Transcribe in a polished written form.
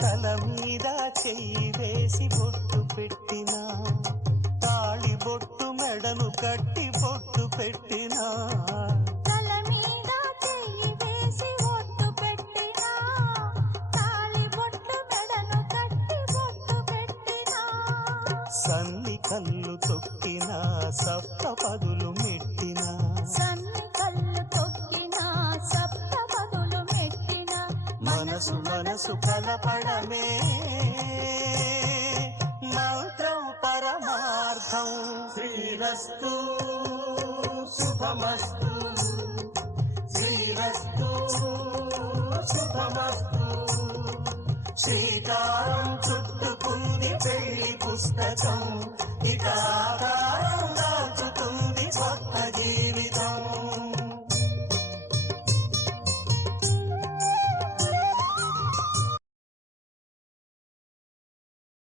తల మీద చెయ్యి వేసి బొట్టు పెట్టినా, తాళి బొట్టు మెడను కట్టి బొట్టు పెట్టినా, తల మీద చెయ్యి వేసి బొట్టు పెట్టినా, తాళి బొట్టు మెడను కట్టి బొట్టు పెట్టినా, సన్ని కళ్ళు తొక్కినా సప్త పదులు మెట్టినా, సన్ని కళ్ళు తొక్కినా సప్త పదులు మెట్టినా, మనసు మనసు కలపడమే మంత్రం పరమార్థం. శ్రీరస్తు శుభమస్తు, శ్రీరస్తు శుభమస్తు. శ్రీకారం చుట్టుకుంది పెళ్లి పుస్తకం, ఇక ఆకారం